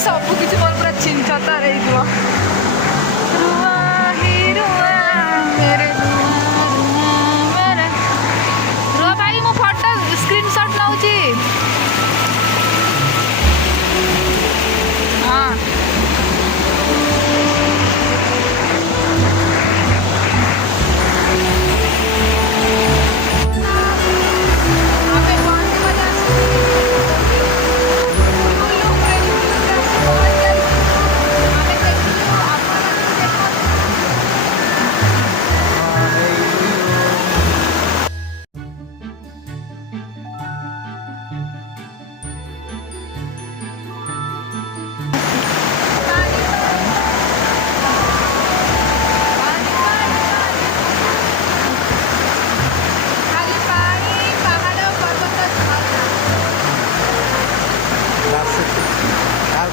सब किसी मोर पूरा चिंचता रही रुआ ही रुआ मेरे रुआ भाई मो फोटो स्क्रीनशॉट लाउची हाँ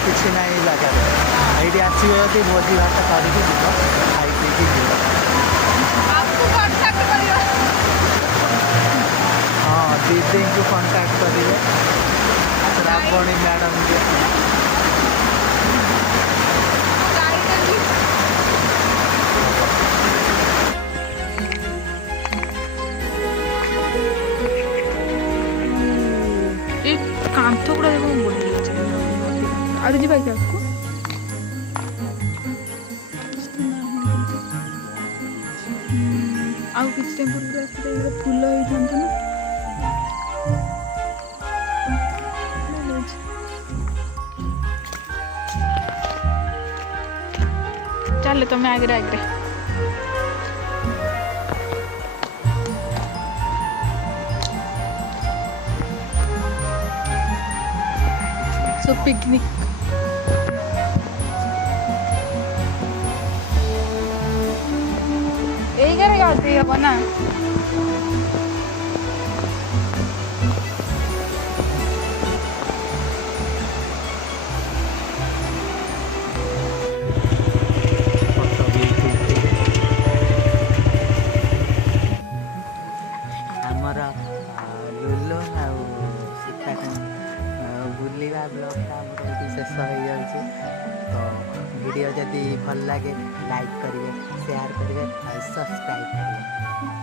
କିଛି ନାହିଁ ଜାଗାରେ ଏଇଠି ଆସିବ ଯଦି ଭୋଜି ଭାତ କରିକି ଯିବ ଖାଇ ପିଇକି ଯିବ ହଁ ଦିଦିଙ୍କୁ କଣ୍ଟାକ୍ଟ କରିବେ ଶ୍ରାବଣୀ ମ୍ୟାଡ଼ାମ୍ कांथ गुड़ा देखो बोल आगे जी भाई क्या आपको आउ किसी टेम्पल फूल हो ना चल तुम्हें आगे आगे सो पिकनिक यही करेगा होती है बना आमर लुलु आउ सीता बुलवा ब्लॉगटा आमर शेष हो जाऊँगी तो वीडियो जदि भल लगे लाइक करेंगे शेयर करेंगे और सब्सक्राइब करेंगे।